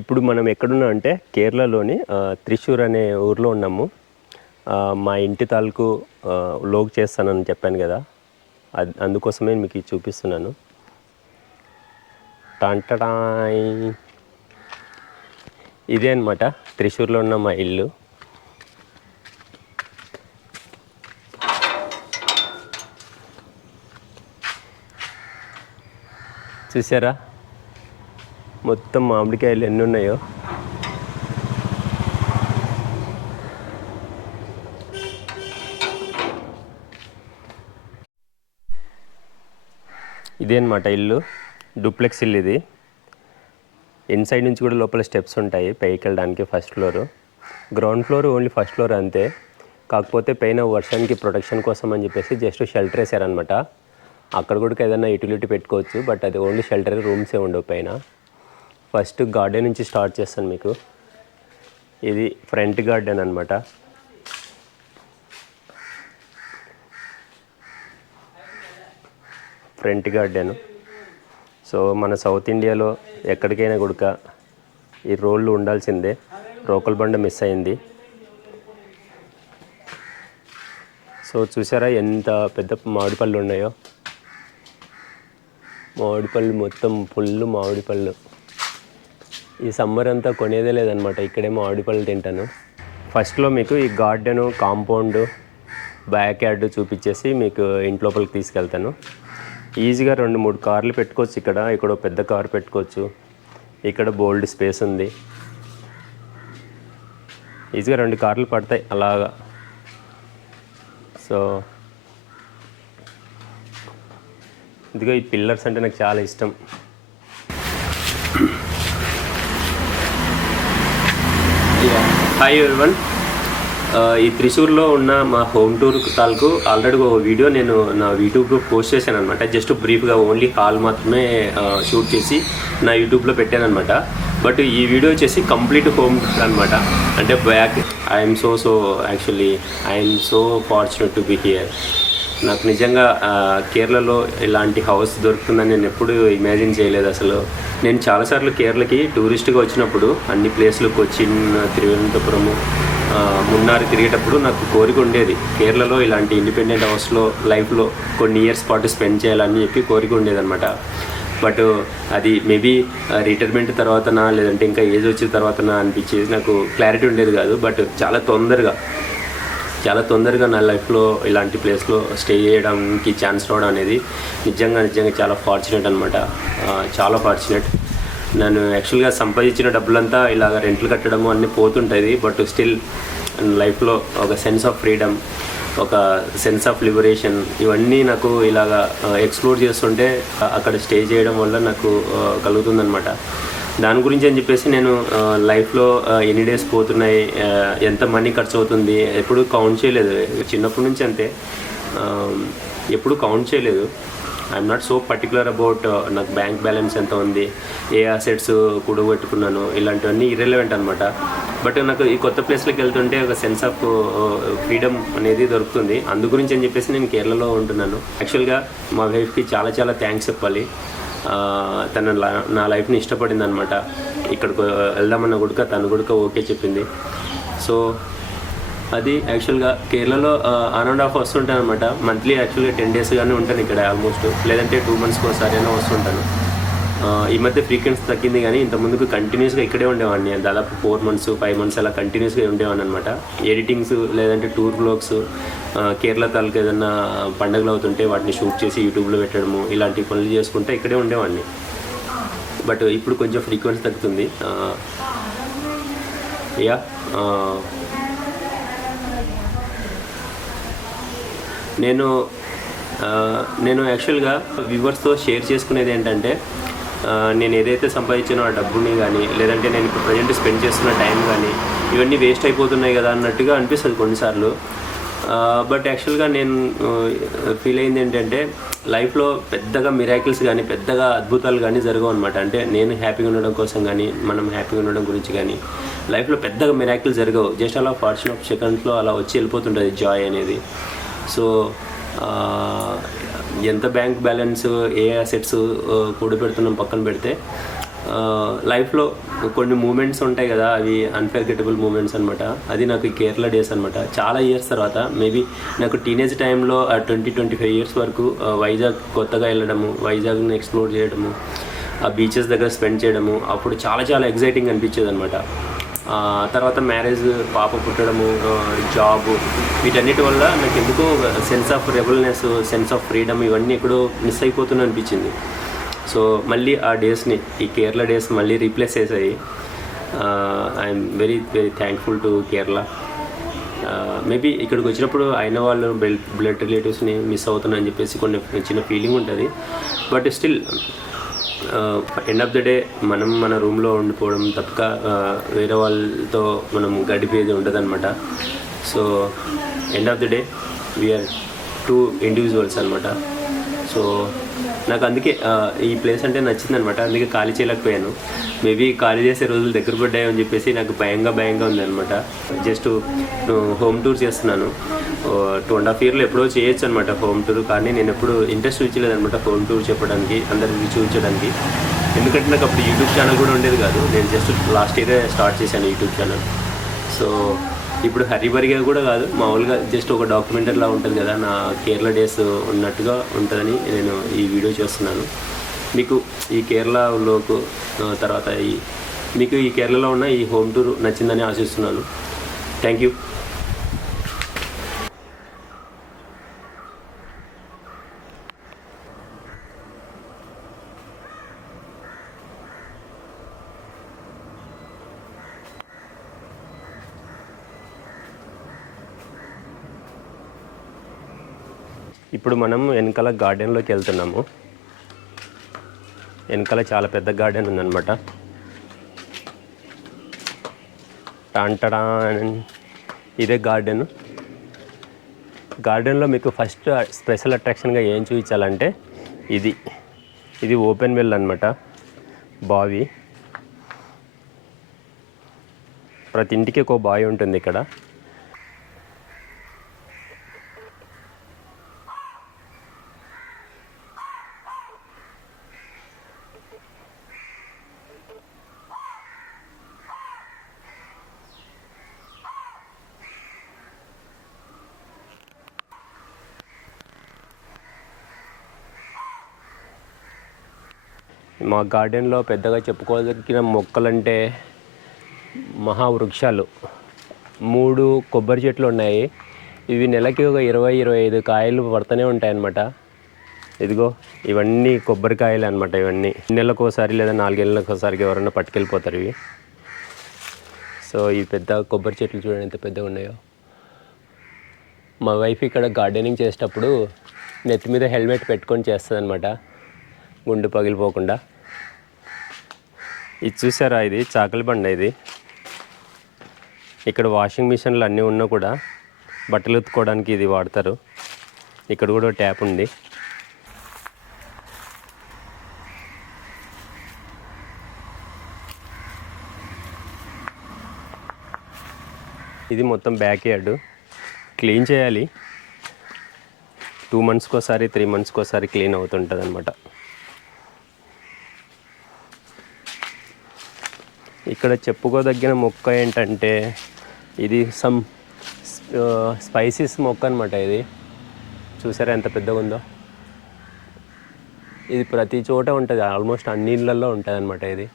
ఇప్పుడు మనం ఎక్కడున్నాం అంటే కేరళలోని త్రిశూర్ అనే ఊర్లో ఉన్నాము. మా ఇంటి తాలూకు లోగ్ చేస్తానని చెప్పాను కదా, అందుకోసమే మీకు ఇది చూపిస్తున్నాను. టాంటడాయ్, ఇదే అనమాట త్రిశూర్లో ఉన్న మా ఇల్లు. చూసారా మొత్తం మామిడికాయలు ఎన్ని ఉన్నాయో. ఇదే అనమాట ఇల్లు, డూప్లెక్స్ ఇల్లు ఇది. ఇన్సైడ్ నుంచి కూడా లోపల స్టెప్స్ ఉంటాయి పైకి వెళ్ళడానికి. First floor, ground floor only first floor అంతే. కాకపోతే పైన వర్షానికి ప్రొటెక్షన్ కోసం అని చెప్పేసి జస్ట్ షెల్టర్ వేసారనమాట. అక్కడ కూడా ఏదైనా యూటిలిటీ పెట్టుకోవచ్చు, బట్ అది ఓన్లీ షెల్టర్, రూమ్సే ఉండవు పైన. ఫస్ట్ గార్డెన్ నుంచి స్టార్ట్ చేస్తాను మీకు. ఇది ఫ్రంట్ గార్డెన్ అనమాట. Front garden. సో మన సౌత్ ఇండియాలో ఎక్కడికైనా కూడా ఈ రోడ్లు ఉండాల్సిందే. రోకల్ బండ మిస్ అయింది. సో చూసారా ఎంత పెద్ద మామిడి పళ్ళు ఉన్నాయో. మామిడి పళ్ళు మొత్తం ఫుల్ మామిడి పళ్ళు. ఈ సమ్మర్ అంతా కొనేదే లేదనమాట, ఇక్కడే మామిడి పళ్ళు తింటాను. ఫస్ట్లో మీకు ఈ గార్డెను, కాంపౌండ్, బ్యాక్ యార్డ్ చూపించేసి మీకు ఇంట్లోపలికి తీసుకెళ్తాను. ఈజీగా 2-3 కార్లు పెట్టుకోవచ్చు. ఇక్కడ పెద్ద కారు పెట్టుకోవచ్చు. ఇక్కడ బోల్డ్ స్పేస్ ఉంది. ఈజీగా 2 కార్లు పడతాయి అలాగా. సో ఇదిగో ఈ పిల్లర్స్ అంటే నాకు చాలా ఇష్టం. హాయ్ ఎవరీవన్, ఈ త్రిశూర్లో ఉన్న మా హోమ్ టూర్ తాలూకు ఆల్రెడీ ఒక వీడియో నేను నా యూట్యూబ్లో పోస్ట్ చేశాను అనమాట. జస్ట్ బ్రీఫ్గా ఓన్లీ హాల్ మాత్రమే షూట్ చేసి నా యూట్యూబ్లో పెట్టాను అనమాట. బట్ ఈ వీడియో వచ్చేసి కంప్లీట్ హోమ్ అనమాట. అంటే back I'm so actually I'm so fortunate to be here. నాకు నిజంగా కేరళలో ఇలాంటి హౌస్ దొరుకుతుందని నేను ఎప్పుడు ఇమాజిన్ చేయలేదు అసలు. నేను చాలాసార్లు కేరళకి టూరిస్ట్గా వచ్చినప్పుడు అన్ని ప్లేస్లు, కొచ్చిన్, తిరువనంతపురము, మున్నార్ తిరిగేటప్పుడు నాకు కోరిక ఉండేది కేరళలో ఇలాంటి ఇండిపెండెంట్ హౌస్లో లైఫ్లో కొన్ని ఇయర్స్ పాటు స్పెండ్ చేయాలని చెప్పి కోరిక ఉండేదన్నమాట. బట్ అది మేబీ రిటైర్మెంట్ తర్వాతనా లేదంటే ఇంకా ఏజ్ వచ్చిన తర్వాతనా అనిపించేది. నాకు క్లారిటీ ఉండేది కాదు. బట్ చాలా తొందరగా నా లైఫ్లో ఇలాంటి ప్లేస్లో స్టే చేయడానికి ఛాన్స్ రావడం అనేది నిజంగా చాలా ఫార్చునేట్ అనమాట. చాలా ఫార్చునేట్. నేను యాక్చువల్గా సంపాదించిన డబ్బులంతా ఇలాగ రెంట్లు కట్టడము అన్నీ పోతుంటుంది. బట్ స్టిల్ లైఫ్లో ఒక సెన్స్ ఆఫ్ ఫ్రీడమ్, ఒక సెన్స్ ఆఫ్ లిబరేషన్, ఇవన్నీ నాకు ఇలాగ ఎక్స్ప్లోర్ చేస్తుంటే అక్కడ స్టే చేయడం వల్ల నాకు కలుగుతుందనమాట. దాని గురించి అని చెప్పేసి నేను లైఫ్లో ఎన్ని డేస్ పోతున్నాయి, ఎంత మనీ ఖర్చు అవుతుంది ఎప్పుడు కౌంట్ చేయలేదు. చిన్నప్పటి నుంచి అంతే, ఎప్పుడు కౌంట్ చేయలేదు. I'm not so particular about నాకు బ్యాంక్ బ్యాలెన్స్ ఎంత ఉంది, ఏ అసెట్స్ కూడబెట్టుకున్నాను, ఇలాంటివన్నీ ఇర్రెలవెంట్ అనమాట. బట్ నాకు ఈ కొత్త ప్లేస్లోకి వెళ్తుంటే ఒక సెన్స్ ఆఫ్ ఫ్రీడమ్ అనేది దొరుకుతుంది. అందు గురించి అని చెప్పేసి నేను కేరళలో ఉంటున్నాను. యాక్చువల్గా మా వైఫ్కి చాలా థ్యాంక్స్ చెప్పాలి. తన నా లైఫ్ని ఇష్టపడింది అనమాట. ఇక్కడికి వెళ్దామన్న తను ఓకే చెప్పింది. సో అది యాక్చువల్గా కేరళలో ఆన్ అండ్ ఆఫ్ వస్తుంటాను అనమాట. మంత్లీ యాక్చువల్గా 10 days కానీ ఉంటాను ఇక్కడ ఆల్మోస్ట్, లేదంటే 2 monthsకి ఒకసారి అయినా వస్తుంటాను. ఈ మధ్య ఫ్రీక్వెన్సీ తగ్గింది, కానీ ఇంతకుముందుకు కంటిన్యూస్గా ఇక్కడే ఉండేవాడిని. దాదాపు 4 months 5 months అలా కంటిన్యూస్గా ఉండేవాడిని అనమాట. ఎడిటింగ్స్ లేదంటే టూర్ బ్లాగ్స్, కేరళ తాలూకు ఏదైనా పండుగలు అవుతుంటే వాటిని షూట్ చేసి యూట్యూబ్లో పెట్టడము, ఇలాంటి పనులు చేసుకుంటే ఇక్కడే ఉండేవాడిని. బట్ ఇప్పుడు కొంచెం ఫ్రీక్వెన్సీ తగ్గుతుంది. నేను యాక్చువల్గా వ్యూవర్స్తో షేర్ చేసుకునేది ఏంటంటే, నేను ఏదైతే సంపాదించానో ఆ డబ్బుని కానీ, లేదంటే నేను ఇప్పుడు ప్రజెంట్ స్పెండ్ చేస్తున్న టైం కానీ, ఇవన్నీ వేస్ట్ అయిపోతున్నాయి కదా అన్నట్టుగా అనిపిస్తుంది కొన్నిసార్లు. బట్ యాక్చువల్గా నేను ఫీల్ అయింది ఏంటంటే, లైఫ్లో పెద్దగా మిరాకిల్స్ కానీ, పెద్దగా అద్భుతాలు కానీ జరగవు అనమాట. అంటే నేను హ్యాపీగా ఉండడం కోసం కానీ, మనం హ్యాపీగా ఉండడం గురించి కానీ లైఫ్లో పెద్దగా మిరాకిల్స్ జరగవు. జస్ట్ అలా ఫార్చ్యూన్ ఆఫ్ సెకండ్స్లో అలా వచ్చి వెళ్ళిపోతుంటుంది జాయ్ అనేది. సో ఎంత బ్యాంక్ బ్యాలెన్స్, ఏ అసెట్స్ కూడబెడుతున్నాం పక్కన పెడితే, లైఫ్లో కొన్ని మూమెంట్స్ ఉంటాయి కదా, అవి అన్ఫర్గెటబుల్ మూమెంట్స్ అనమాట. అది నాకు ఈ కేరళ డేస్ అనమాట. చాలా ఇయర్స్ తర్వాత, మేబీ నాకు టీనేజ్ టైంలో 25 ఇయర్స్ వరకు వైజాగ్ కొత్తగా వెళ్ళడము, వైజాగ్ని ఎక్స్ప్లోర్ చేయడము, ఆ బీచెస్ దగ్గర స్పెండ్ చేయడము అప్పుడు చాలా చాలా ఎగ్జైటింగ్ అనిపించేది అనమాట. తర్వాత మ్యారేజ్, పాప పుట్టడము, జాబ్, వీటన్నిటి వల్ల నాకు ఎందుకో sense of rebelness, sense of freedom ఇవన్నీ ఎక్కడో మిస్ అయిపోతున్నా అనిపించింది. సో మళ్ళీ ఆ డేస్ని, ఈ కేరళ డేస్ మళ్ళీ రీప్లేస్ చేసాయి. I'm very very thankful to Kerala. Maybe ఇక్కడికి వచ్చినప్పుడు అయిన వాళ్ళు బ్లడ్ రిలేటివ్స్ని మిస్ అవుతున్నాయని చెప్పేసి కొన్ని చిన్న ఫీలింగ్ ఉంటుంది. But still end of the day మనం మన రూమ్లో ఉండిపోవడం తప్పక వేరే వాళ్ళతో మనం గడిపేది ఉండదు అనమాట. So end of the day we're 2 individuals అనమాట. సో నాకు అందుకే ఈ ప్లేస్ అంటే నచ్చింది అనమాట. అందుకే ఖాళీ చేయలేకపోయాను. మేబీ ఖాళీ చేసే రోజులు దగ్గర పడ్డాయని చెప్పేసి నాకు భయంగా ఉందన్నమాట. జస్ట్ హోమ్ టూర్ చేస్తున్నాను. 2.5 ఇయర్లో ఎప్పుడో చేయొచ్చు అనమాట హోమ్ టూర్, కానీ నేను ఎప్పుడు ఇంట్రెస్ట్ చూపించలేదనమాట హోమ్ టూర్ చెప్పడానికి, అందరికి చూపించడానికి. ఎందుకంటే నాకు అప్పుడు యూట్యూబ్ ఛానల్ కూడా ఉండేది కాదు. నేను జస్ట్ లాస్ట్ ఇయరే స్టార్ట్ చేశాను యూట్యూబ్ ఛానల్. సో ఇప్పుడు హరిబరిగా కూడా కాదు, మామూలుగా జస్ట్ ఒక డాక్యుమెంటరీలా ఉంటుంది కదా, నా కేరళ డేస్ ఉన్నట్టుగా ఉంటుందని నేను ఈ వీడియో చేస్తున్నాను. మీకు ఈ కేరళలోకి తర్వాత మీకు ఈ కేరళలో ఉన్న ఈ హోమ్ టూర్ నచ్చిందని ఆశిస్తున్నాను. Thank you. ఇప్పుడు మనం వెనకాల గార్డెన్లోకి వెళ్తున్నాము. వెనకాల చాలా పెద్ద గార్డెన్ ఉందన్నమాట. టాంటడా, ఇదే గార్డెన్లో మీకు ఫస్ట్ స్పెషల్ అట్రాక్షన్గా ఏం చూపించాలంటే ఇది ఓపెన్ వెల్ అనమాట, బావి. ప్రతి ఇంటికి ఒక బావి ఉంటుంది ఇక్కడ. మా గార్డెన్లో పెద్దగా చెప్పుకోదగిన మొక్కలంటే మహావృక్షాలు. 3 కొబ్బరి చెట్లు ఉన్నాయి. ఇవి నెలకి ఒక 20-25 కాయలు పడుతూనే ఉంటాయన్నమాట. ఇదిగో ఇవన్నీ కొబ్బరికాయలు అనమాట. ఇవన్నీ నెలకోసారి లేదా 4 నెలలకోసారి ఎవరైనా పట్టుకెళ్ళిపోతారు ఇవి. సో ఈ పెద్ద కొబ్బరి చెట్లు చూడండి ఎంత పెద్దగా ఉన్నాయో. మా వైఫ్ ఇక్కడ గార్డెనింగ్ చేసేటప్పుడు నెత్తి మీద హెల్మెట్ పెట్టుకొని చేస్తుంది అనమాట, గుండు పగిలిపోకుండా. ఇది చూసారా, ఇది చాకలి బండ. ఇది ఇక్కడ వాషింగ్ మిషన్లు అన్నీ ఉన్నా కూడా బట్టలు ఉతుక్కోవడానికి ఇది వాడతారు. ఇక్కడ కూడా ట్యాప్ ఉంది. ఇది మొత్తం బ్యాక్ యార్డ్. క్లీన్ చేయాలి. 2 మంత్స్కి ఒకసారి 3 మంత్స్కి ఒకసారి క్లీన్ అవుతుంటుంది అనమాట. ఇక్కడ చెప్పుకోదగిన మొక్క ఏంటంటే ఇది స్పైసీస్ మొక్క అనమాట. ఇది చూసారా ఎంత పెద్దగా ఉందో. ఇది ప్రతి చోట ఉంటుంది, ఆల్మోస్ట్ అన్ని ఇళ్ళల్లో ఉంటుంది అనమాట. ఇది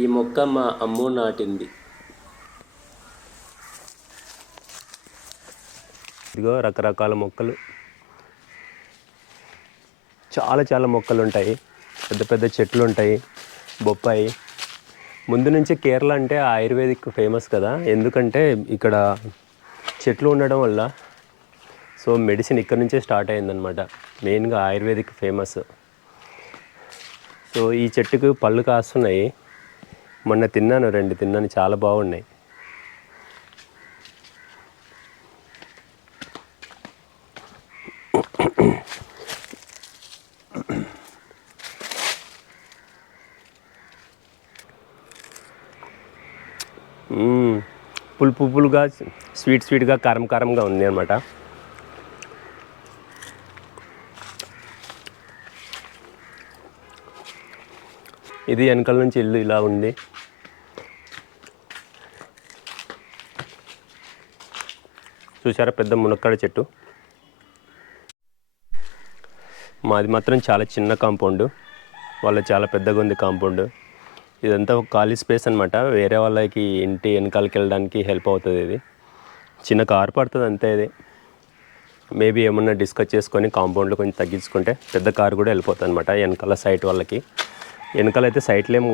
ఈ మొక్క మా అమ్మ నాటింది. ఇదిగో రకరకాల మొక్కలు, చాలా మొక్కలు ఉంటాయి. పెద్ద పెద్ద చెట్లు ఉంటాయి. బొప్పాయి. ముందు నుంచి కేరళ అంటే ఆయుర్వేదిక్ ఫేమస్ కదా, ఎందుకంటే ఇక్కడ చెట్లు ఉండడం వల్ల. సో మెడిసిన్ ఇక్కడ నుంచే స్టార్ట్ అయిందనమాట. మెయిన్గా ఆయుర్వేదిక్ ఫేమస్. సో ఈ చెట్టుకు పళ్ళు కాస్తున్నాయి. మొన్న తిన్నాను, 2 తిన్నాను, చాలా బాగున్నాయి. పులుపు పులుగా, స్వీట్గా, కారంగా ఉంది అనమాట. ఇది వెనకాల నుంచి ఇల్లు ఇలా ఉంది. చూసారా పెద్ద మునక్కాడ చెట్టు. మాది మాత్రం చాలా చిన్న కాంపౌండ్, వాళ్ళ చాలా పెద్దగా ఉంది కాంపౌండ్. ఇదంతా ఒక ఖాళీ స్పేస్ అనమాట. వేరే వాళ్ళకి ఇంటి వెనకాలకి వెళ్ళడానికి హెల్ప్ అవుతుంది. ఇది చిన్న కారు పడుతుంది అంతే. ఇది మేబీ ఏమన్నా డిస్కస్ చేసుకొని కాంపౌండ్లో కొంచెం తగ్గించుకుంటే పెద్ద కారు కూడా వెళ్ళిపోతుంది అనమాట వెనకాల సైట్ వాళ్ళకి. వెనకాల అయితే సైట్లు ఏమో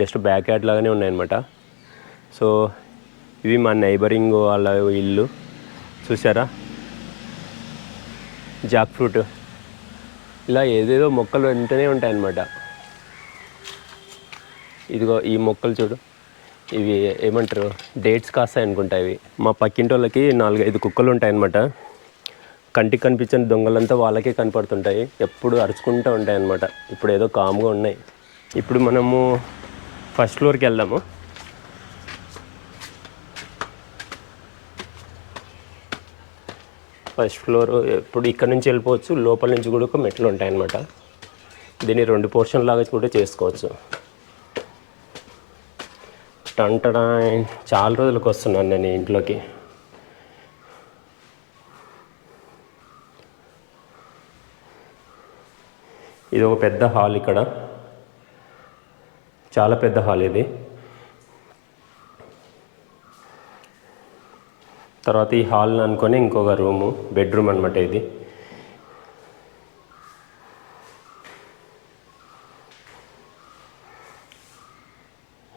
జస్ట్ బ్యాక్ యార్డ్ లాగానే ఉన్నాయన్నమాట. సో ఇవి మా నైబరింగ్ వాళ్ళ ఇల్లు. చూసారా, జాక్ ఫ్రూట్, ఇలా ఏదేదో మొక్కలు వెంటనే ఉంటాయన్నమాట. ఇదిగో ఈ మొక్కలు చూడు, ఇవి ఏమంటారు, డేట్స్ కాస్తాయి అనుకుంటా. ఇవి మా పక్కింటి వాళ్ళకి 4-5 కుక్కలు ఉంటాయన్నమాట. కంటికి కనిపించని దొంగలంతా వాళ్ళకే కనపడుతుంటాయి, ఎప్పుడు అరుచుకుంటూ ఉంటాయి అన్నమాట. ఇప్పుడు ఏదో కామ్గా ఉన్నాయి. ఇప్పుడు మనము ఫస్ట్ ఫ్లోర్కి వెళ్దాము. ఫస్ట్ ఫ్లోర్ ఇప్పుడు ఇక్కడ నుంచి వెళ్ళిపోవచ్చు, లోపల నుంచి కూడా మెట్లు ఉంటాయన్నమాట. దీన్ని 2 పోర్షన్ లాగా కూడా చేసుకోవచ్చు. టంటడా, చాలా రోజులకు వస్తున్నాను నేను ఇంట్లోకి. ఇది ఒక పెద్ద హాల్, ఇక్కడ చాలా పెద్ద హాల్ ఇది. తర్వాత ఈ హాల్ అనుకొని ఇంకొక రూము, బెడ్రూమ్ అనమాట ఇది.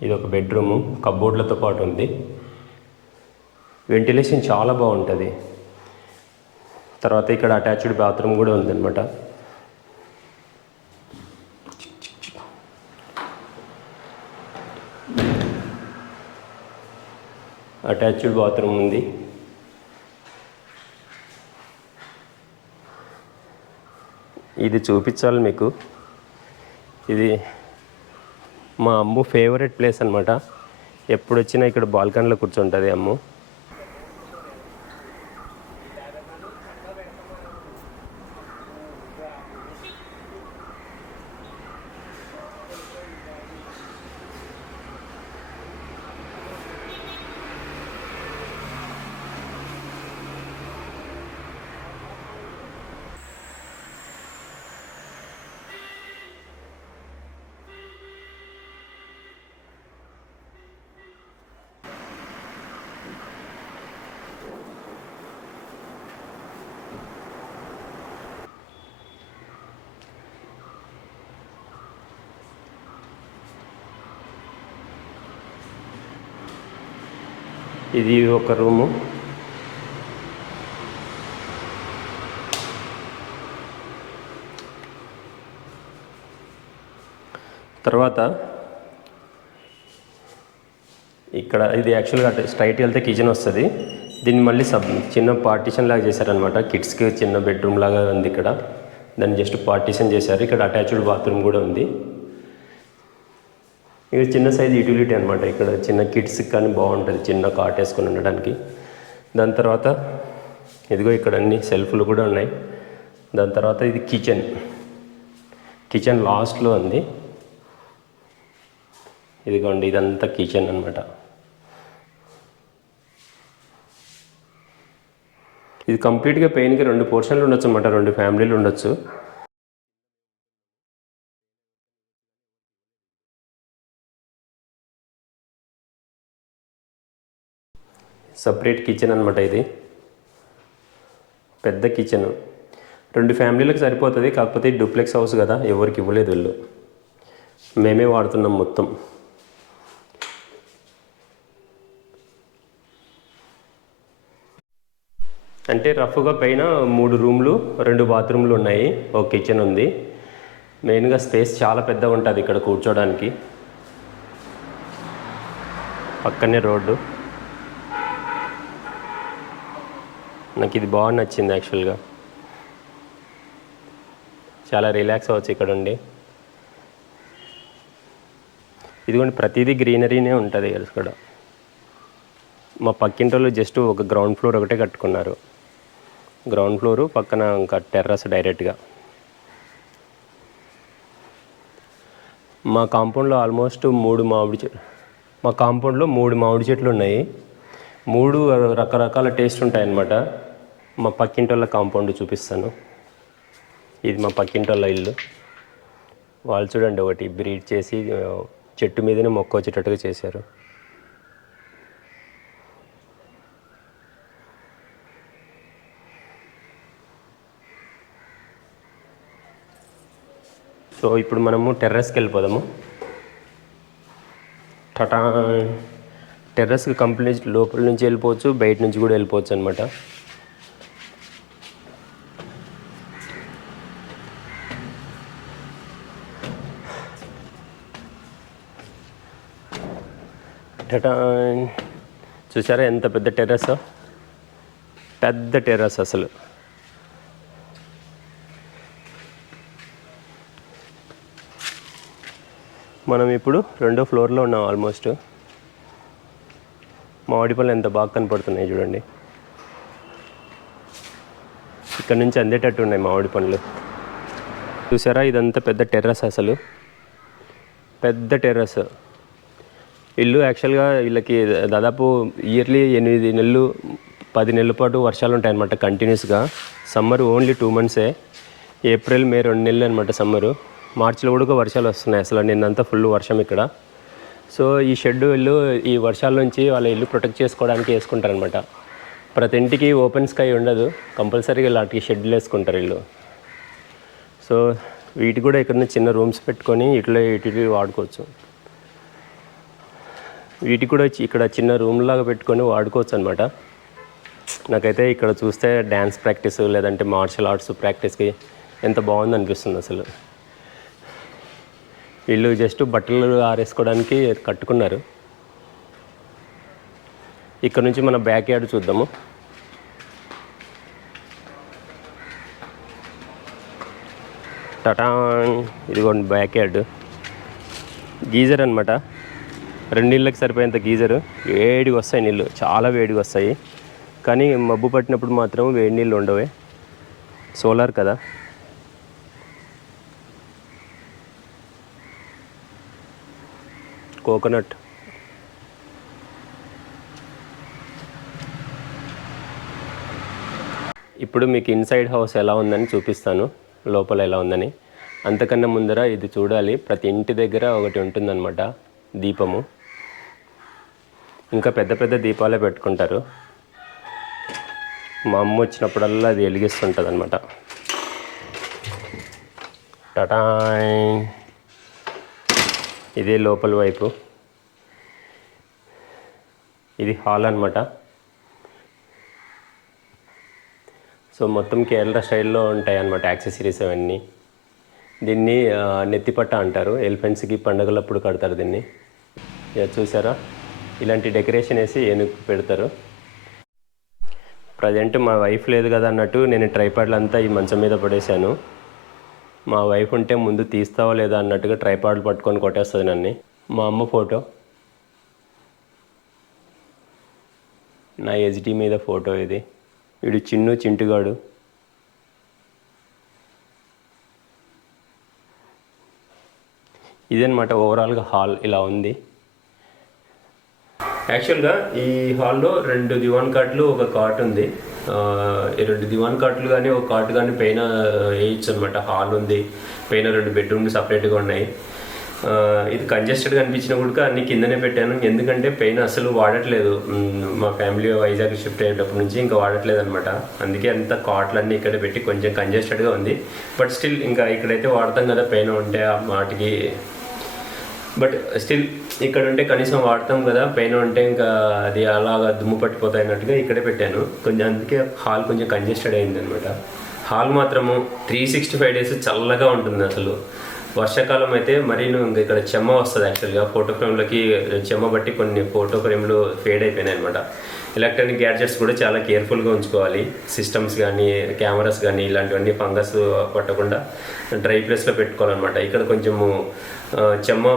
ఇది ఒక బెడ్రూము, కబోర్డ్లతో పాటు ఉంది. వెంటిలేషన్ చాలా బాగుంటుంది. తర్వాత ఇక్కడ అటాచ్డ్ బాత్రూమ్ కూడా ఉందన్నమాట. అటాచ్డ్ బాత్రూమ్ ఉంది. ఇది చూపించాలి మీకు. ఇది మా అమ్ము ఫేవరెట్ ప్లేస్ అనమాట. ఎప్పుడు వచ్చినా ఇక్కడ బాల్కనీలో కూర్చుంటుంది అమ్ము. ఇది ఒక రూము. తర్వాత ఇక్కడ ఇది యాక్చువల్గా స్ట్రైట్ వెళ్తే కిచెన్ వస్తుంది. దీన్ని మళ్ళీ చిన్న పార్టీషన్ లాగా చేశారనమాట. కిడ్స్కి చిన్న బెడ్రూమ్ లాగా ఉంది ఇక్కడ. దాన్ని జస్ట్ పార్టీషన్ చేశారు. ఇక్కడ అటాచ్డ్ బాత్రూమ్ కూడా ఉంది. ఇక్కడ చిన్న సైజ్ యూటిలిటీ అనమాట. ఇక్కడ చిన్న కిడ్స్కి కానీ బాగుంటుంది, చిన్న కాట్ వేసుకొని ఉండడానికి. దాని తర్వాత ఇదిగో ఇక్కడ అన్ని సెల్ఫ్లు కూడా ఉన్నాయి. దాని తర్వాత ఇది కిచెన్ లాస్ట్లో ఉంది. ఇదిగోండి, ఇదంతా కిచెన్ అనమాట. ఇది కంప్లీట్గా పెయిన్కి 2 పోర్షన్లు ఉండొచ్చు అనమాట, 2 ఫ్యామిలీలు ఉండొచ్చు. సపరేట్ కిచెన్ అనమాట. ఇది పెద్ద కిచెన్, 2 ఫ్యామిలీలకు సరిపోతుంది. కాకపోతే డూప్లెక్స్ హౌస్ కదా, ఎవరికి ఇవ్వలేదు వీళ్ళు, మేమే వాడుతున్నాం మొత్తం. అంటే రఫ్గా పైన 3 రూమ్లు 2 బాత్రూమ్లు ఉన్నాయి, ఒక కిచెన్ ఉంది. మెయిన్గా స్పేస్ చాలా పెద్దగా ఉంటుంది ఇక్కడ కూర్చోడానికి. పక్కనే రోడ్డు. నాకు ఇది బాగా నచ్చింది యాక్చువల్గా. చాలా రిలాక్స్ అవ్వచ్చు ఇక్కడ ఉండి. ఇదిగోండి ప్రతిదీ గ్రీనరీనే ఉంటుంది ఇక్కడ. మా పక్కింటోళ్ళు జస్ట్ ఒక గ్రౌండ్ ఫ్లోర్ ఒకటే కట్టుకున్నారు. గ్రౌండ్ ఫ్లోరు పక్కన ఇంకా టెర్రస్ డైరెక్ట్గా. మా కాంపౌండ్లో ఆల్మోస్ట్ 3 మామిడి చెట్లు ఉన్నాయి. 3 రకరకాల టేస్ట్ ఉంటాయన్నమాట. మా పక్కింటోళ్ళ కాంపౌండ్ చూపిస్తాను. ఇది మా పక్కింటోళ్ళ ఇల్లు. వాళ్ళు చూడండి ఒకటి బ్రీడ్ చేసి చెట్టు మీదనే మొక్క వచ్చేటట్టుగా చేశారు. సో ఇప్పుడు మనము టెర్రస్కి వెళ్ళిపోదాము. టటా. టెర్రస్కి కంప్లీట్ లోపల నుంచి వెళ్ళిపోవచ్చు, బయట నుంచి కూడా వెళ్ళిపోవచ్చు అనమాట. టటా. చూసారా ఎంత పెద్ద టెర్రస్, పెద్ద టెర్రస్ అసలు. మనం ఇప్పుడు 2వ ఫ్లోర్లో ఉన్నాం ఆల్మోస్ట్. మామిడి పళ్ళు ఎంత బాగా కనపడుతున్నాయి చూడండి. ఇక్కడ నుంచి అందేటట్టు ఉన్నాయి మామిడి పండ్లు. చూసారా ఇదంతా పెద్ద టెర్రస్ అసలు, పెద్ద టెర్రస్. ఇల్లు యాక్చువల్గా వీళ్ళకి దాదాపు ఇయర్లీ 8 నెలలు 10 నెలల పాటు వర్షాలు ఉంటాయన్నమాట కంటిన్యూస్గా. సమ్మర్ ఓన్లీ 2 మంత్సే, ఏప్రిల్ మే 2 నెలలు అనమాట సమ్మరు. మార్చిలో కూడా వర్షాలు వస్తున్నాయి. అసలు నిన్నంతా ఫుల్ వర్షం ఇక్కడ. సో ఈ షెడ్ ఇల్లు ఈ వర్షాల నుంచి వాళ్ళ ఇల్లు ప్రొటెక్ట్ చేసుకోవడానికి వేసుకుంటారనమాట. ప్రతి ఇంటికి ఓపెన్ స్కై ఉండదు, కంపల్సరీగా ఇలాంటి షెడ్లు వేసుకుంటారు ఇల్లు. సో వీటి కూడా ఇక్కడ చిన్న రూమ్స్ పెట్టుకొని ఇటు వాడుకోవచ్చు. వీటికి కూడా ఇక్కడ చిన్న రూమ్ లాగా పెట్టుకొని వాడుకోవచ్చు అనమాట. నాకైతే ఇక్కడ చూస్తే డ్యాన్స్ ప్రాక్టీస్ లేదంటే మార్షల్ ఆర్ట్స్ ప్రాక్టీస్కి ఎంత బాగుంది అనిపిస్తుంది అసలు. వీళ్ళు జస్ట్ బట్టలు ఆరేసుకోవడానికి కట్టుకున్నారు. ఇక్కడ నుంచి మన బ్యాక్ యార్డ్ చూద్దాము. టటా. ఇదిగోండి బ్యాక్ యార్డ్. గీజర్ అనమాట, 2 నీళ్ళకి సరిపోయేంత గీజరు. వేడిగా వస్తాయి నీళ్ళు, చాలా వేడిగా వస్తాయి. కానీ మబ్బు పట్టినప్పుడు మాత్రం వేడి నీళ్ళు ఉండవే, సోలార్ కదా. కోకోనట్. ఇప్పుడు మీకు ఇన్సైడ్ హౌస్ ఎలా ఉందని చూపిస్తాను, లోపల ఎలా ఉందని. అంతకన్నా ముందర ఇది చూడాలి. ప్రతి ఇంటి దగ్గర ఒకటి ఉంటుందన్నమాట దీపము. ఇంకా పెద్ద పెద్ద దీపాలే పెట్టుకుంటారు. మా అమ్మ వచ్చినప్పుడల్లా అది వెలిగిస్తుంటుంది అనమాట. టటా. ఇదే లోపల వైపు. ఇది హాల్ అనమాట. సో మొత్తం కేరళ స్టైల్లో ఉంటాయి అన్నమాట యాక్సెసరీస్ అవన్నీ. దీన్ని నెత్తిపట్ట అంటారు. ఎలిఫెంట్స్కి పండుగలప్పుడు కడతారు దీన్ని. చూసారా ఇలాంటి డెకరేషన్ వేసి ఏనుగు పెడతారు. ప్రజెంట్ మా వైఫ్ లేదు కదా అన్నట్టు నేను ట్రైపాడ్లంతా ఈ మంచం మీద పడేశాను. మా వైఫ్ ఉంటే ముందు తీస్తావా లేదా అన్నట్టుగా ట్రైపాడ్లు పట్టుకొని కొట్టేస్తుంది నన్ను. మా అమ్మ ఫోటో, నా ఎస్డి మీద ఫోటో ఇది. వీడు చింటుగాడు. ఇదనమాట ఓవరాల్గా హాల్ ఇలా ఉంది. యాక్చువల్గా ఈ హాల్లో 2 దివాన్ కాట్లు, ఒక కాట్ ఉంది. 2 దివాన్ కాట్లు కానీ ఒక కాట్ కానీ పైన వేయచ్చు అనమాట. హాల్ ఉంది, పైన 2 బెడ్రూమ్లు సపరేట్గా ఉన్నాయి. ఇది కంజెస్టెడ్గా అనిపించినప్పుడు అన్ని కిందనే పెట్టాను. ఎందుకంటే పైన అసలు వాడట్లేదు. మా ఫ్యామిలీ వైజాగ్ షిఫ్ట్ అయ్యేటప్పటి నుంచి ఇంకా వాడట్లేదు అనమాట. అందుకే అంత కాట్లన్నీ ఇక్కడ పెట్టి కొంచెం కంజెస్టెడ్గా ఉంది. బట్ స్టిల్ ఇంకా ఇక్కడైతే వాడతాం కదా, పైన ఉంటే వాటికి బట్ స్టిల్ ఇక్కడ ఉంటే కనీసం వాడతాం కదా, పైన ఉంటే ఇంకా అది అలాగా దుమ్ము పట్టిపోతాయి అన్నట్టుగా ఇక్కడే పెట్టాను. కొంచెం అందుకే హాల్ కొంచెం కంజెస్టెడ్ అయింది అనమాట. హాల్ మాత్రము 365 డేస్ చల్లగా ఉంటుంది అసలు. వర్షాకాలం అయితే మరీ ఇంకా ఇక్కడ చెమ్మ వస్తుంది. యాక్చువల్గా ఫోటో ఫ్రేమ్లకి చెమ్మ బట్టి కొన్ని ఫోటో ఫ్రేమ్లు ఫేడ్ అయిపోయినాయి అనమాట. ఎలక్ట్రానిక్ గ్యాడ్జెట్స్ కూడా చాలా కేర్ఫుల్గా ఉంచుకోవాలి. సిస్టమ్స్ కానీ కెమెరాస్ కానీ ఇలాంటివన్నీ ఫంగస్ పట్టకుండా డ్రై ప్లేస్లో పెట్టుకోవాలన్నమాట. ఇక్కడ కొంచెము చెమ్మ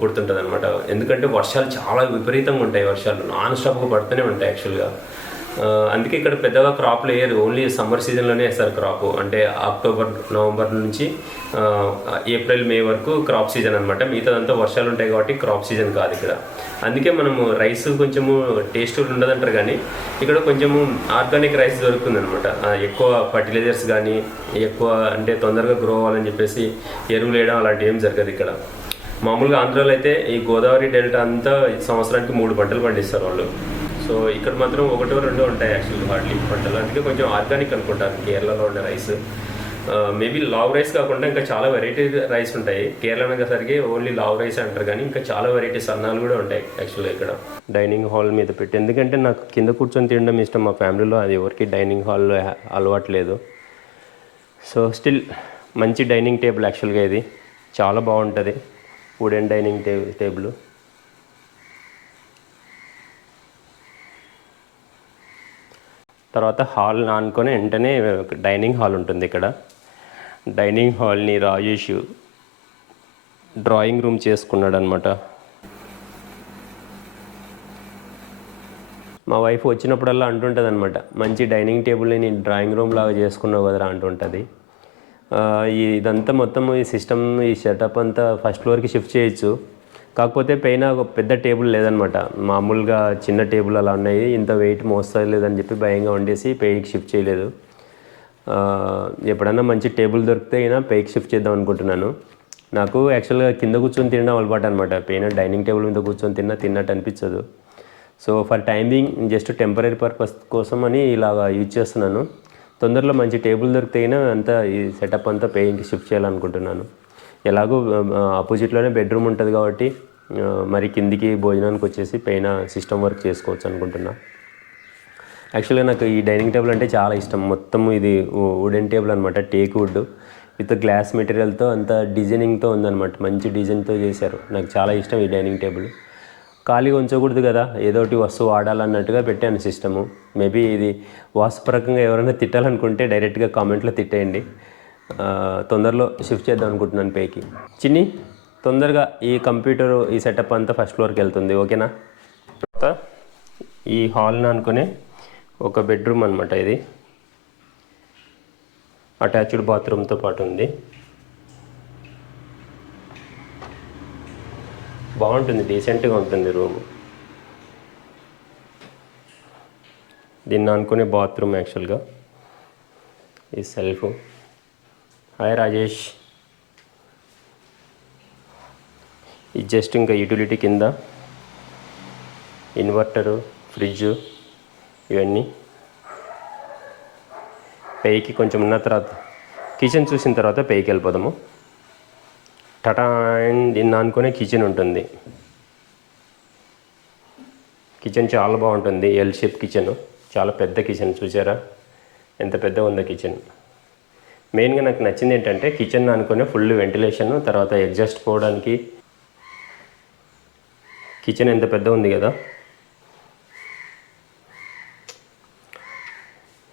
పుడుతుంటుంది అనమాట. ఎందుకంటే వర్షాలు చాలా విపరీతంగా ఉంటాయి, వర్షాలు నాన్ స్టాప్గా పడుతూనే ఉంటాయి యాక్చువల్గా. అందుకే ఇక్కడ పెద్దగా క్రాప్లు వేయరు, ఓన్లీ సమ్మర్ సీజన్లోనే వేస్తారు క్రాప్. అంటే అక్టోబర్ నవంబర్ నుంచి ఏప్రిల్ మే వరకు క్రాప్ సీజన్ అనమాట. మిగతాదంతా వర్షాలు ఉంటాయి కాబట్టి క్రాప్ సీజన్ కాదు ఇక్కడ. అందుకే మనము రైస్ కొంచెము టేస్ట్ ఉండదంటారు, కానీ ఇక్కడ కొంచెము ఆర్గానిక్ రైస్ దొరుకుతుంది అనమాట. ఎక్కువ ఫర్టిలైజర్స్ కానీ ఎక్కువ అంటే తొందరగా గ్రో అవ్వాలని చెప్పేసి ఎరువులు వేయడం అలాంటివి ఏం జరగదు ఇక్కడ. మామూలుగా ఆంధ్రాలో అయితే ఈ గోదావరి డెల్టా అంతా సంవత్సరానికి 3 పంటలు పండిస్తారు వాళ్ళు. సో ఇక్కడ మాత్రం 1-2 ఉంటాయి యాక్చువల్లీ హార్డ్లీ పంటలు. అందుకే కొంచెం ఆర్గానిక్ అనుకుంటారు కేరళలో ఉండే రైస్. మేబీ లావ్ రైస్ కాకుండా ఇంకా చాలా వెరైటీ రైస్ ఉంటాయి. కేరళ అనగాసరికి ఓన్లీ లావ్ రైస్ అంటారు, కానీ ఇంకా చాలా వెరైటీస్ అన్నాలు కూడా ఉంటాయి యాక్చువల్గా ఇక్కడ. డైనింగ్ హాల్ మీద పెట్టి, ఎందుకంటే నాకు కింద కూర్చొని తినడం ఇష్టం. మా ఫ్యామిలీలో అది ఎవరికి డైనింగ్ హాల్లో అలవాటు లేదు. సో స్టిల్ మంచి డైనింగ్ టేబుల్ యాక్చువల్గా ఇది చాలా బాగుంటుంది. Wooden dining table. తర్వాత హాల్ ఆనుకొని వెంటనే డైనింగ్ హాల్ ఉంటుంది ఇక్కడ. డైనింగ్ హాల్ని రాజేష్ డ్రాయింగ్ రూమ్ చేసుకున్నాడు అనమాట. మా వైఫ్ వచ్చినప్పుడల్లా అంటుంటుంది అనమాట, మంచి డైనింగ్ టేబుల్ని నేను డ్రాయింగ్ రూమ్ లాగా చేసుకున్నావు కదరా అంటుంటుంది. ఇదంతా మొత్తం ఈ సిస్టమ్ ఈ సెటప్ అంతా ఫస్ట్ ఫ్లోర్కి షిఫ్ట్ చేయొచ్చు. కాకపోతే పైన ఒక పెద్ద టేబుల్ లేదనమాట. మామూలుగా చిన్న టేబుల్ అలా ఉన్నాయి. ఇంత వెయిట్ మోస్తుంది లేదని చెప్పి భయంగా వండేసి పైకి షిఫ్ట్ చేయలేదు. ఎప్పుడన్నా మంచి టేబుల్ దొరికితే అయినా పైకి షిఫ్ట్ చేద్దాం అనుకుంటున్నాను. నాకు యాక్చువల్గా కింద కూర్చొని తినడం అలవాటు అనమాట. పైన డైనింగ్ టేబుల్ మీద కూర్చొని తిన్నట్టు అనిపించదు. So for timing just temporary purpose కోసం అని ఇలాగా యూజ్ చేస్తున్నాను. తొందరలో మంచి టేబుల్ దొరికితే అయినా అంతా ఈ సెటప్ అంతా పైకి షిఫ్ట్ చేయాలనుకుంటున్నాను. ఎలాగో ఆపోజిట్లోనే బెడ్రూమ్ ఉంటుంది కాబట్టి మరి కిందికి భోజనానికి వచ్చేసి పైన సిస్టమ్ వర్క్ చేసుకోవచ్చు అనుకుంటున్నా. యాక్చువల్గా నాకు ఈ డైనింగ్ టేబుల్ అంటే చాలా ఇష్టం. మొత్తం ఇది వుడెన్ టేబుల్ అనమాట, టేక్ వుడ్ విత్ గ్లాస్ మెటీరియల్తో అంత డిజైనింగ్తో ఉందన్నమాట. మంచి డిజైన్తో చేశారు. నాకు చాలా ఇష్టం ఈ డైనింగ్ టేబుల్. ఖాళీగా ఉంచకూడదు కదా, ఏదోటి వస్తువు వాడాలన్నట్టుగా పెట్టాను సిస్టము. మేబీ ఇది వాస్తుపరంగా ఎవరైనా తిట్టాలనుకుంటే డైరెక్ట్గా కామెంట్లో తిట్టేయండి. తొందరలో షిఫ్ట్ చేద్దాం అనుకుంటున్నాను పైకి. చిన్ని తొందరగా ఈ కంప్యూటర్ ఈ సెటప్ అంతా ఫస్ట్ ఫ్లోర్కి వెళ్తుంది, ఓకేనా? తర్వాత ఈ హాల్ని అనుకునే ఒక బెడ్రూమ్ అనమాట. ఇది అటాచ్డ్ బాత్రూమ్తో పాటు ఉంది. బాగుంటుంది, డీసెంట్గా ఉంటుంది రూమ్. దీన్ని అనుకునే బాత్రూమ్ యాక్చువల్గా. ఈ సెల్ఫ్. హాయ్ రాజేష్. ఇది జస్ట్ ఇంకా యూటిలిటీ కింద ఇన్వర్టరు, ఫ్రిడ్జ్ ఇవన్నీ. పైకి కొంచెం ఉన్న తర్వాత కిచెన్ చూసిన తర్వాత పైకి వెళ్ళిపోదాము. టటా అండ్ దీన్ని అనుకునే కిచెన్ ఉంటుంది. కిచెన్ చాలా బాగుంటుంది, ఎల్ షేప్ కిచెన్, చాలా పెద్ద కిచెన్. చూసారా ఎంత పెద్దగా ఉందో కిచెన్. మెయిన్గా నాకు నచ్చింది ఏంటంటే కిచెన్ అనుకునే ఫుల్ వెంటిలేషన్, తర్వాత ఎగ్జాస్ట్ పోవడానికి. కిచెన్ ఎంత పెద్ద ఉంది కదా.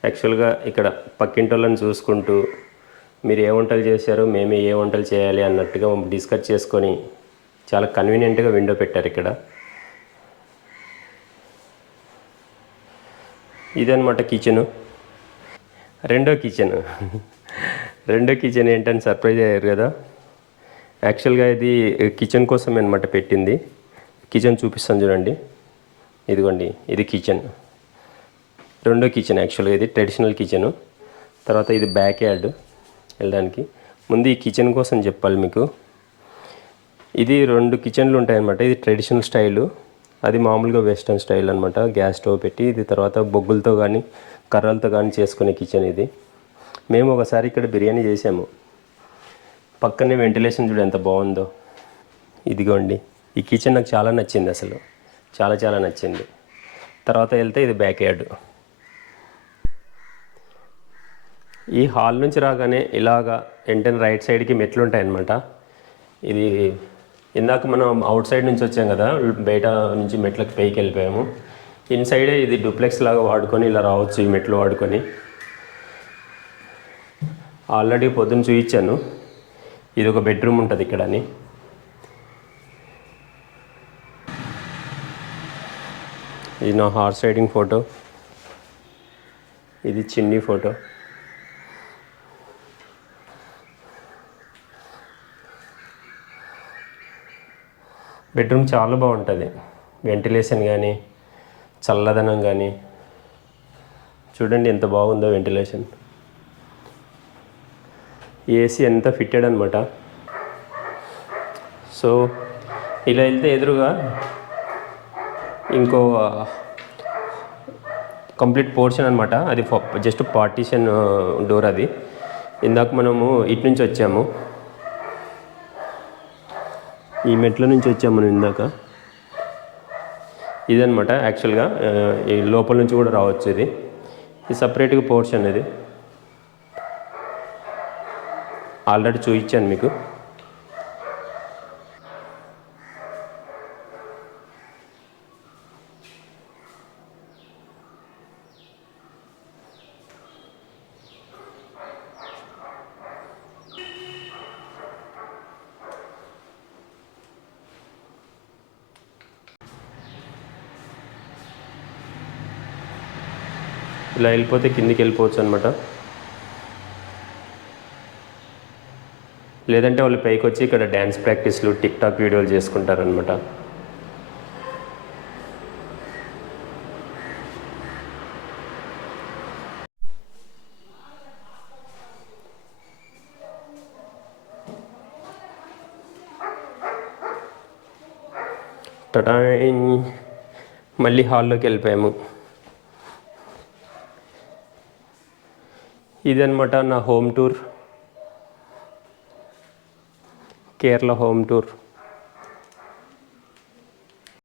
యాక్చువల్గా ఇక్కడ పక్కింటోళ్ళని చూసుకుంటూ మీరు ఏ వంటలు చేశారు, మేము ఏ వంటలు చేయాలి అన్నట్టుగా డిస్కస్ చేసుకొని చాలా కన్వీనియంట్గా విండో పెట్టారు ఇక్కడ. ఇదన్నమాట కిచెను. రెండో కిచెన్ ఏంటని సర్ప్రైజ్ అయ్యారు కదా. యాక్చువల్గా ఇది కిచెన్ కోసం అనమాట పెట్టింది. కిచెన్ చూపిస్తాను చూడండి. ఇదిగోండి, ఇది కిచెన్. రెండో కిచెన్ యాక్చువల్గా. ఇది ట్రెడిషనల్ కిచెను. తర్వాత ఇది బ్యాక్ యార్డ్ వెళ్ళడానికి. ముందు ఈ కిచెన్ కోసం చెప్పాలి మీకు. ఇది 2 కిచెన్లు ఉంటాయన్నమాట. ఇది ట్రెడిషనల్ స్టైలు, అది మామూలుగా వెస్టర్న్ స్టైల్ అనమాట. గ్యాస్ స్టవ్ పెట్టి ఇది తర్వాత బొగ్గులతో కానీ కర్రలతో కానీ చేసుకునే కిచెన్ ఇది. మేము ఒకసారి ఇక్కడ బిర్యానీ చేసాము. పక్కనే వెంటిలేషన్ చూడు ఎంత బాగుందో. ఇదిగోండి, ఈ కిచెన్ నాకు చాలా నచ్చింది, అసలు చాలా చాలా నచ్చింది. తర్వాత వెళ్తే ఇది బ్యాక్ యార్డ్. ఈ హాల్ నుంచి రాగానే ఇలాగా వెంటనే రైట్ సైడ్కి మెట్లు ఉంటాయన్నమాట. ఇది ఇందాక మనం అవుట్ సైడ్ నుంచి వచ్చాం కదా, బయట నుంచి మెట్లకి పైకి వెళ్ళిపోయాము. ఇన్సైడే ఇది డూప్లెక్స్ లాగా వాడుకొని ఇలా రావచ్చు, ఈ మెట్లు వాడుకొని. ఆల్రెడీ పొద్దున్న చూపించాను, ఇది ఒక బెడ్రూమ్ ఉంటుంది ఇక్కడ అని. ఇది నా హార్స్ రైడింగ్ ఫోటో, ఇది చిన్ని ఫోటో. బెడ్రూమ్ చాలా బాగుంటుంది, వెంటిలేషన్ కానీ చల్లదనం కానీ. చూడండి ఎంత బాగుందో వెంటిలేషన్. ఏసీ అంతా ఫిట్టెడ్ అనమాట. సో ఇలా వెళ్తే ఎదురుగా ఇంకో కంప్లీట్ పోర్షన్ అనమాట. అది జస్ట్ పార్టీషన్ డోర్. అది ఇందాక మనము ఇటు నుంచి వచ్చాము, ఈ మెట్ల నుంచి వచ్చాము మనం ఇందాక. ఇదనమాట యాక్చువల్గా, ఈ లోపల నుంచి కూడా రావచ్చు. ఇది సపరేట్గా పోర్షన్. ఇది ఆల్రెడీ చూపించాను మీకు. ఇలా వెళ్ళిపోతే కిందికి వెళ్ళిపోవచ్చు అనమాట. లేదంటే వాళ్ళు పైకి వచ్చి ఇక్కడ డ్యాన్స్ ప్రాక్టీస్లు, టిక్ టాక్ వీడియోలు చేసుకుంటారనమాట. టటాయ్, మళ్ళీ హాల్లోకి వెళ్ళిపోయాము. ఇదనమాట నా home tour, Kerala home tour.